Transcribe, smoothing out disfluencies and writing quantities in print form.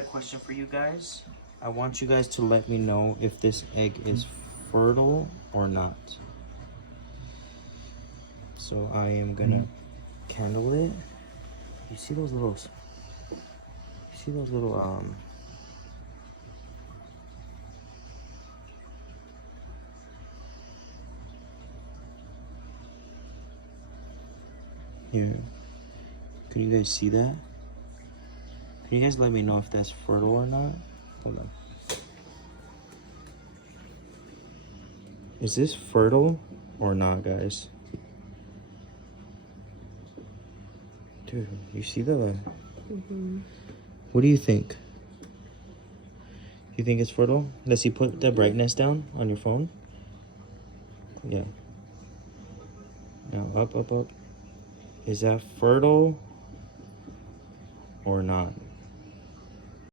a question for you guys. I want you guys to let me know if this egg is fertile or not. So I am gonna candle it. You see those little, here. Can you guys see that? Can you guys let me know if that's fertile or not? Hold on. Is this fertile or not, guys? Dude, you see the... What do you think? You think it's fertile? Let's see, put the brightness down on your phone. Yeah. Now up, up, up. Is that fertile or not?